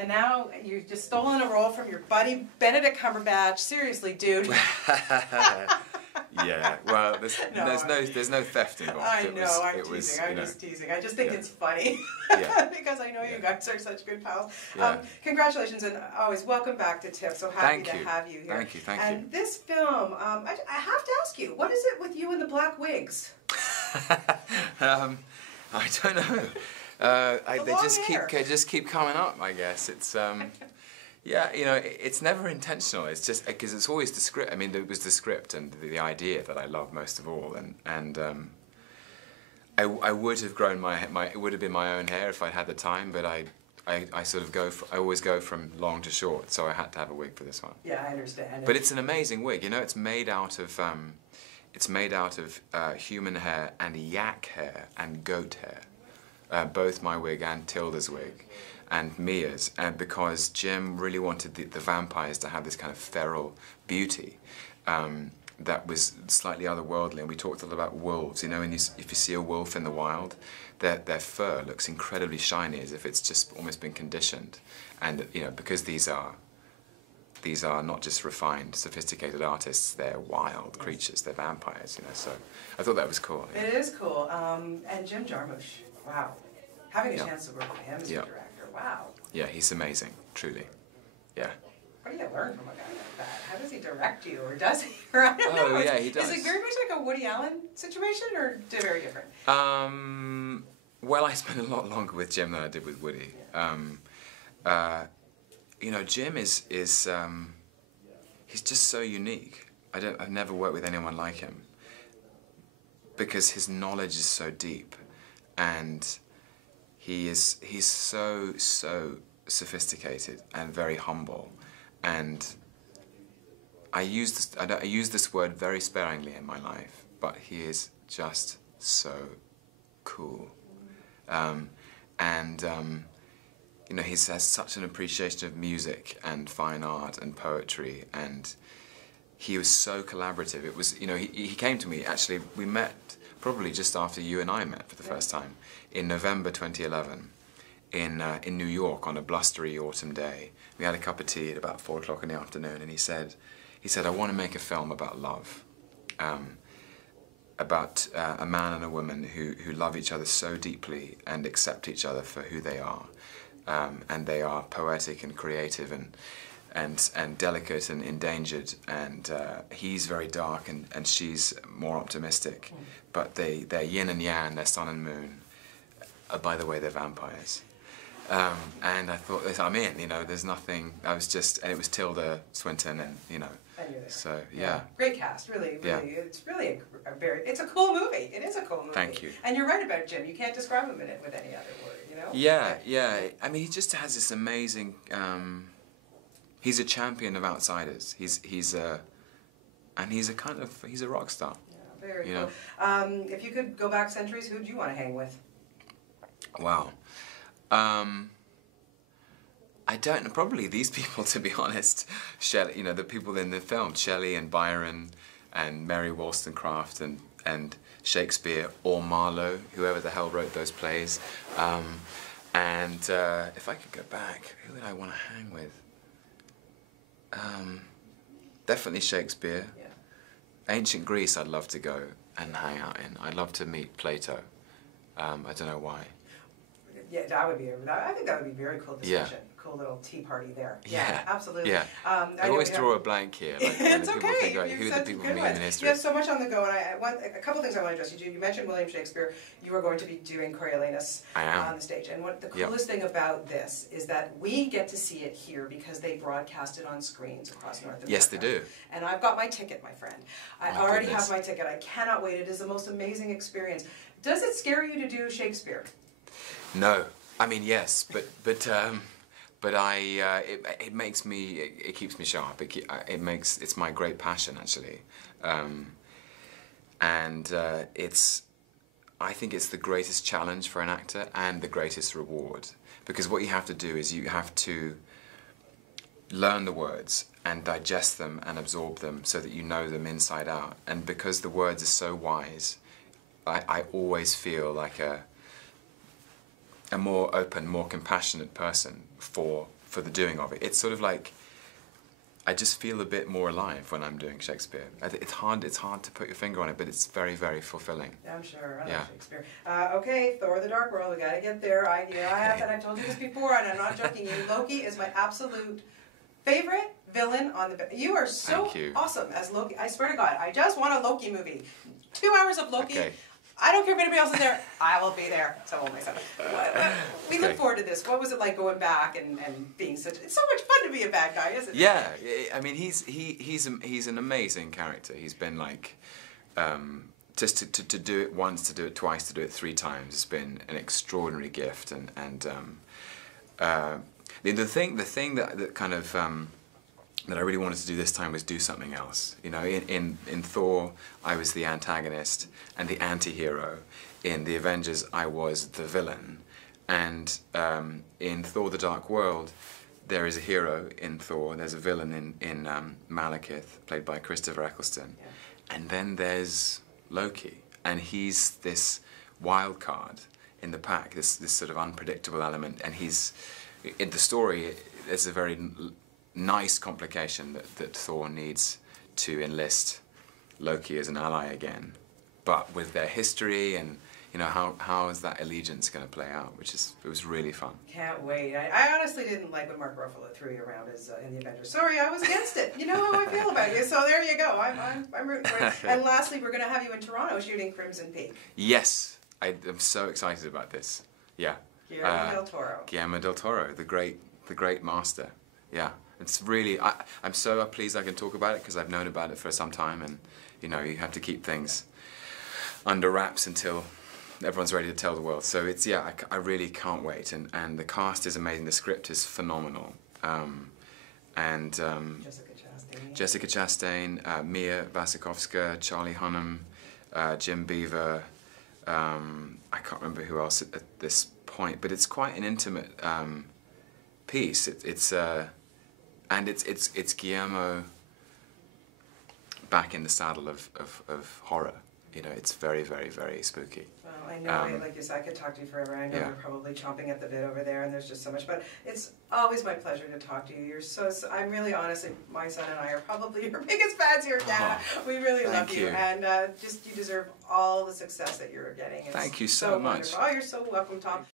And now you've just stolen a role from your buddy Benedict Cumberbatch. Seriously, dude. Yeah, well, there's no theft involved. I know, I'm teasing. I'm just teasing. I just think it's funny because I know you guys are such good pals. Yeah. Congratulations, and always welcome back to TIFF. So happy to have you here. Thank you. And this film, I have to ask you, what is it with you and the black wigs? I don't know. They just keep coming up. I guess it's. Yeah, you know, it's never intentional. It's just because it's always the script. I mean, it was the script and the idea that I love most of all. And I would have grown it would have been my own hair if I'd had the time. But I sort of I always go from long to short. So I had to have a wig for this one. Yeah, I understand. But it's an amazing wig. You know, it's made out of human hair and yak hair and goat hair. Both my wig and Tilda's wig. And Mia's, and because Jim really wanted the vampires to have this kind of feral beauty that was slightly otherworldly. And we talked a lot about wolves. You know, if you see a wolf in the wild, their fur looks incredibly shiny, as if it's just almost been conditioned. And you know, because these are not just refined, sophisticated artists; they're wild creatures. They're vampires. You know, so I thought that was cool. Yeah. It is cool. And Jim Jarmusch, wow, having a chance to work with him as a director. Wow. Yeah, he's amazing, truly. Yeah. What do you learn from a guy like that? How does he direct you, or does he? Or I don't know. Yeah, he does. Is it very much like a Woody Allen situation, or very different? Well, I spent a lot longer with Jim than I did with Woody. Yeah. You know, Jim is he's just so unique. I've never worked with anyone like him because his knowledge is so deep, and he's so sophisticated and very humble, and I use this word very sparingly in my life, but he is just so cool, you know, he has such an appreciation of music and fine art and poetry, and he was so collaborative. It was, you know, he came to me, actually, we met probably just after you and I met for the first time, in November 2011, in New York on a blustery autumn day. We had a cup of tea at about 4 o'clock in the afternoon, and he said, I want to make a film about love, about a man and a woman who love each other so deeply and accept each other for who they are, and they are poetic and creative and delicate and endangered, and he's very dark and she's more optimistic, but they're yin and yang, they're sun and moon. By the way, they're vampires. And I thought, I'm in, you know, there's nothing, and it was Tilda Swinton, and, you know, so, yeah. Great cast, really, it's really it's a cool movie. It is a cool movie. Thank you. And you're right about Jim, you can't describe him with any other word, you know? Yeah. I mean, he just has this amazing, he's a champion of outsiders. He's a rock star. Yeah, very cool. If you could go back centuries, who would you want to hang with? Wow. I don't know, probably these people, to be honest. Shelley, you know, the people in the film, Shelley and Byron and Mary Wollstonecraft and Shakespeare or Marlowe, whoever the hell wrote those plays. And if I could go back, who would I want to hang with? Definitely Shakespeare. Yeah. Ancient Greece I'd love to go and hang out in. I'd love to meet Plato. I don't know why. Yeah, I think that would be very cool discussion. Cool little tea party there. Yeah, absolutely. Yeah. I always draw a blank here. Like, it's okay. Who are the people from human history? You have so much on the go, and a couple things I want to address. You mentioned William Shakespeare. You are going to be doing Coriolanus on the stage. And what the coolest thing about this is that we get to see it here because they broadcast it on screens across North America. Yes, they do. And I've got my ticket, my friend. I already have my ticket. I cannot wait. It is the most amazing experience. Does it scare you to do Shakespeare? No, I mean yes, but it makes me, it keeps me sharp. It's my great passion actually, I think it's the greatest challenge for an actor and the greatest reward, because what you have to do is you have to learn the words and digest them and absorb them so that you know them inside out. And because the words are so wise, I always feel like a more open, more compassionate person for for the doing of it. It's sort of like, I just feel a bit more alive when I'm doing Shakespeare. It's hard to put your finger on it, but it's very, very fulfilling. I'm sure. I love Shakespeare. Okay, Thor: The Dark World. We got to get there. I've told you this before, and I'm not joking. Loki is my absolute favorite villain on the. You are so awesome as Loki. I swear to God, I just want a Loki movie. 2 hours of Loki. Okay. I don't care if anybody else is there. I will be there. So will myself. We look forward to this. What was it like going back and being such? It's so much fun to be a bad guy, isn't it? Yeah, I mean he's an amazing character. He's been like just to do it once, to do it twice, to do it 3 times has been an extraordinary gift. And the thing that kind of that I really wanted to do this time was do something else. You know, in Thor, I was the antagonist and the anti-hero. In the Avengers, I was the villain. And in Thor: The Dark World, there is a hero in Thor, there's a villain in Malekith, played by Christopher Eccleston. Yeah. And then there's Loki, and he's this wild card in the pack, this sort of unpredictable element. And he's, in the story, there's a very nice complication that Thor needs to enlist Loki as an ally again, but with their history and you know how is that allegiance going to play out, it was really fun. Can't wait. I honestly didn't like when Mark Ruffalo threw you around as in the Avengers. Sorry, I was against it. You know how I feel about you, so there you go. I'm rooting for it. And lastly, we're going to have you in Toronto shooting Crimson Peak. Yes, I'm so excited about this. Yeah. Guillermo del Toro. Guillermo del Toro, the great master. Yeah. It's really, I'm so pleased I can talk about it because I've known about it for some time, and you know, you have to keep things under wraps until everyone's ready to tell the world. So it's, yeah, I really can't wait, and the cast is amazing, the script is phenomenal. Jessica Chastain, Mia Wasikowska, Charlie Hunnam, Jim Beaver, I can't remember who else at this point, but it's quite an intimate piece. And it's Guillermo back in the saddle of horror. You know, it's very, very, very spooky. Well, I know, like you said, I could talk to you forever. I know you're probably chomping at the bit over there, and there's just so much. But it's always my pleasure to talk to you. You're so I'm really, honestly, my son and I are probably your biggest fans here, Dad. We really love you. And just you deserve all the success that you're getting. It's Thank you so much. Wonderful. Oh, you're so welcome, Tom.